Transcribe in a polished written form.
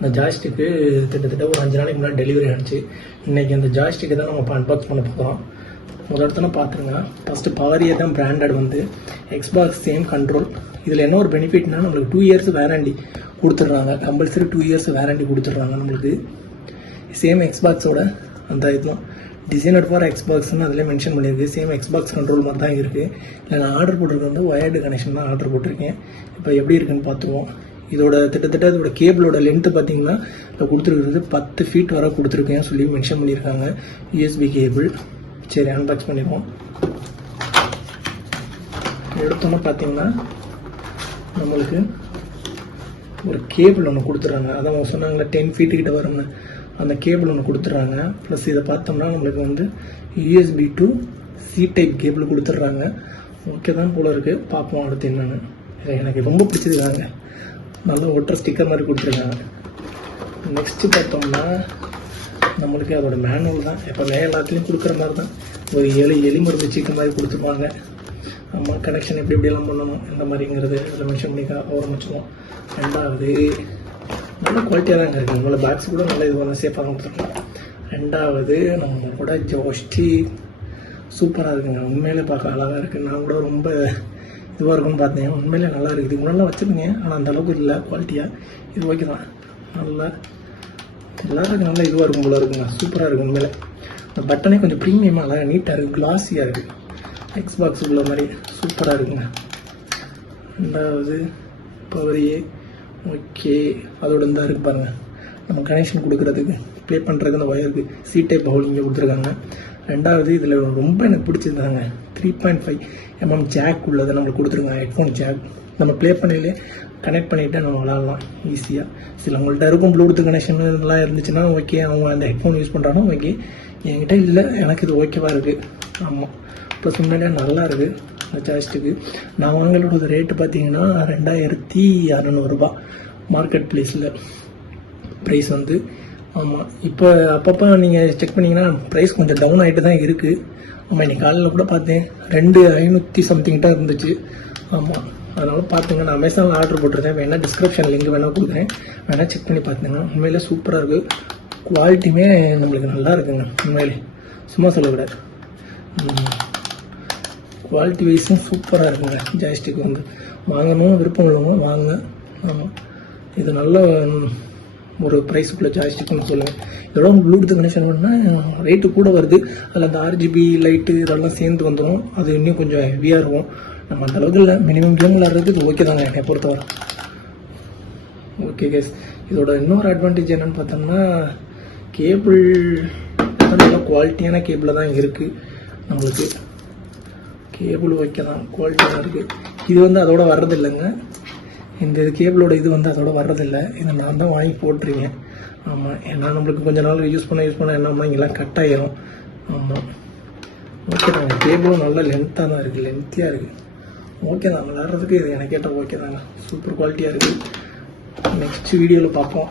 அந்த ஜாய்ஸ்டிக்கு கிட்டத்தட்ட ஒரு 5 நாளைக்கு முன்னாடி டெலிவரி ஆனிச்சு. இன்றைக்கி அந்த ஜாய்ஸ்டிக்கை தான் நம்ம அன்பாக்ஸ் பண்ண போகிறோம். முதல்ல பார்த்துருங்க. ஃபஸ்ட்டு பவரியே தான் பிராண்டட் வந்து எக்ஸ்பாக்ஸ் சேம் கண்ட்ரோல். இதில் என்ன ஒரு பெனிஃபிட்னா நம்மளுக்கு 2 இயர்ஸ் வேரண்டி கொடுத்துட்றாங்க. கம்பல்சரி 2 இயர்ஸ் வேரண்டி கொடுத்துட்றாங்க நம்மளுக்கு. சேம் எக்ஸ்பாக்ஸோட அந்த இதுதான் டிசைனட் ஃபார் எக்ஸ்பாக்ஸ்னு அதிலே மென்ஷன் பண்ணியிருக்கு. சேம் எக்ஸ்பாக்ஸ் கண்ட்ரோல் மாதிரி தான் இருக்குது. இல்லை நான் ஆர்டர் போட்டிருக்கேன் வந்து ஒயர்டு கனெக்ஷன் தான் ஆர்டர் போட்டிருக்கேன். இப்போ எப்படி இருக்குன்னு பார்த்துருவோம். இதோட கிட்டத்தட்ட இதோட கேபிளோட லென்த்து பார்த்தீங்கன்னா இப்போ கொடுத்துருக்கிறது 10 ஃபீட் வரை கொடுத்துருக்கேன் சொல்லி மென்ஷன் பண்ணியிருக்காங்க. USB cable. சரி, அன்பாக்ஸ் பண்ணிடுவோம். எடுத்தோன்னே பார்த்தீங்கன்னா நம்மளுக்கு ஒரு கேபிள் ஒன்று கொடுத்துட்றாங்க. அதான் அவங்க சொன்னாங்களே 10 ஃபீட்டுக்கிட்ட வரும்னு, அந்த கேபிள் ஒன்று கொடுத்துட்றாங்க. ப்ளஸ் இதை பார்த்தோம்னா நம்மளுக்கு வந்து USB to C type cable கொடுத்துட்றாங்க. ஓகே தான் போல இருக்குது. பார்ப்போம் அடுத்து என்னென்னு. எனக்கு ரொம்ப பிடிச்சிருக்காங்க. நல்லா ஒட்டுற ஸ்டிக்கர் மாதிரி கொடுத்துருக்காங்க. நெக்ஸ்ட்டு பார்த்தோம்னா நம்மளுக்கு அதோட மேனுவல் தான். எப்போவுமே எல்லாத்துலேயும் கொடுக்குற மாதிரி தான். ஒரு எலி மருந்து சீக்க மாதிரி கொடுத்துருப்பாங்க. நம்ம கனெக்ஷன் எப்படியெல்லாம் பண்ணணும் இந்த மாதிரிங்கிறது இதில் மென்ஷன் பண்ணி ஆரம்பிச்சிடுவோம். ரெண்டாவது நல்ல குவாலிட்டியாக தாங்க இருக்குது. உங்களோட பேக்ஸ் கூட நல்ல இது பண்ண சேஃபாக கொடுத்துருக்கலாம். ரெண்டாவது நம்மளோட ஜாய்ஸ்டிக் சூப்பராக இருக்குங்க. உண்மையிலே பார்க்க அழகாக இருக்குது. நான் கூட ரொம்ப இதுவாக இருக்குன்னு பார்த்தேன். உண்மையிலே நல்லா இருக்குது. இது முன்னாடி வச்சுருந்தேன், ஆனால் அந்த அளவுக்கு இல்லை குவாலிட்டியாக. இது ஓகே தான். நல்லா எல்லாருக்கும் நல்லா இதுவாக இருக்கும் போல இருக்குங்க. சூப்பராக இருக்குது உண்மையிலே. அந்த பட்டனே கொஞ்சம் ப்ரீமியமாக நல்லா நீட்டாக இருக்குது. கிளாஸியாக இருக்குது. எக்ஸ்பாக்ஸ் உள்ள மாதிரி சூப்பராக இருக்குங்க. ரெண்டாவது பவரியே ஓகே. அதோட இந்த இருக்குது பாருங்கள், நம்ம கனெக்ஷன் கொடுக்குறதுக்கு ப்ளே பண்ணுறதுக்கு அந்த ஒயருக்கு சி டைப் பவுல் இங்கே கொடுத்துருக்காங்க. ரெண்டாவது இதில் ரொம்ப எனக்கு பிடிச்சிருந்தாங்க 3.5 mm ஜாக் உள்ளதை நம்மளுக்கு கொடுத்துருக்காங்க. ஹெட்ஃபோன் ஜாக் நம்ம ப்ளே பண்ணிலே கனெக்ட் பண்ணிவிட்டு நம்ம விளாட்லாம் ஈஸியாக. சில உங்கள்கிட்ட இருக்கும் ப்ளூடூத் கனெக்ஷன் இதெல்லாம் இருந்துச்சுன்னா ஓகே, அவங்க அந்த ஹெட்ஃபோன் யூஸ் பண்ணுறாங்க ஓகே. என்கிட்ட இல்லை, எனக்கு இது ஓகேவாக இருக்குது. ஆமாம், ப்ளஸ் உண்மையிலே நல்லா இருக்குது அந்த ஜாய்ஸ்டிக்கு. நான் வாங்கலோட ரேட்டு பார்த்தீங்கன்னா 2600 ரூபா மார்க்கெட் ப்ளேஸில் ப்ரைஸ் வந்து. ஆமாம், இப்போ அப்பப்போ நீங்கள் செக் பண்ணிங்கன்னா ப்ரைஸ் கொஞ்சம் டவுன் ஆகிட்டு தான் இருக்குது. ஆமாம், இன்றைக்கி காலையில் கூட பார்த்தேன் 2500 சம்திங்கிட்ட இருந்துச்சு. ஆமாம், அதனால் பார்த்துங்க. நான் அமேசானில் ஆர்டர் போட்டிருக்கேன். வேணால் டிஸ்கிரிப்ஷன் லிங்க் வேணால் கொடுக்குறேன், வேணால் செக் பண்ணி பார்த்துங்க. உண்மையிலே சூப்பராக இருக்குது. குவாலிட்டியுமே நம்மளுக்கு நல்லா இருக்குங்க. உண்மையிலே சும்மா சொல்லக்கூடாது. குவாலிட்டி வைஸும் சூப்பராக இருக்குங்க. ஜாய்ஸ்டிக் வந்து வாங்கணும் விருப்பம் உள்ளவங்க வாங்க. ஆமாம், இது நல்ல ஒரு ப்ரைஸுக்குள்ள ஜாய்ஸ்டிக்னு சொல்லுவேன். இதோட ப்ளூடூத் கனெக்ஷன் பண்ணால் ரேட்டு கூட வருது. அதில் அந்த RGB லைட்டு இதெல்லாம் சேர்ந்து வந்துடும். அது இன்னும் கொஞ்சம் ஹெவியாக இருக்கும். நம்ம அந்த அளவுக்கு இல்லை, மினிமம் கேம் விளாட்றதுக்கு இது ஓகே தாங்க என்னை பொறுத்தவரை. ஓகே கேஸ், இதோட இன்னொரு அட்வான்டேஜ் என்னென்னு பார்த்தோம்னா கேபிள் நல்ல குவாலிட்டியான கேபிளில் தான் இருக்குது. நம்மளுக்கு கேபிள் ஓகே தான், குவாலிட்டியாக இருக்குது. இது வந்து அதோட வர்றதில்லைங்க. இந்த கேபிளோட இது வந்து அதோட வர்றதில்லை. இதை நான் தான் வாங்கி போட்டிருக்கேன். ஆமாம், ஏன்னா நம்மளுக்கு கொஞ்சம் நாள் யூஸ் பண்ண என்னம்மா இங்கெல்லாம் கட் ஆகிரும். ஆமாம், ஓகே தாங்க. கேபிளும் நல்ல லென்த்தாக தான் இருக்குது, லென்த்தியாக இருக்குது. ஓகே தான், விளாட்றதுக்கு இது எனக்கு கேட்டால் ஓகே தாங்க. சூப்பர் குவாலிட்டியாக இருக்குது. நெக்ஸ்ட் வீடியோவில் பார்ப்போம்.